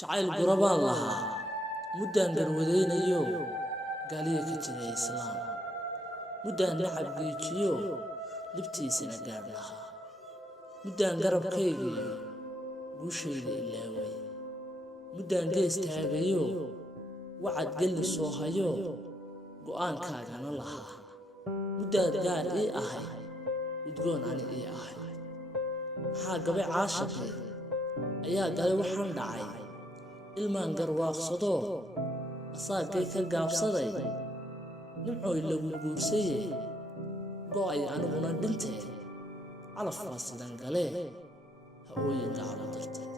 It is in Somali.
jacayl gurabaan lahaa muddaan garwadaynayo gaaliya ka jiray islaam muddaan nacab geejiyo libtiisana gaadh lahaa muddaan garabkaygiyo guushayda ilaaway muddaan gees taagayo wacad gelli soo hayo go'aankaagana lahaa muddaad gaar ii ahay udgoon ani ii ahay maxaa gabay caashaqay ayaa galay waxaan dhacay ilmaan garwaaqsado asaagay ka gaabsaday nimcooy lagu guursaye go'ay aniguna dhintee calaf waa sidan galee ha ooyin gacalo darteed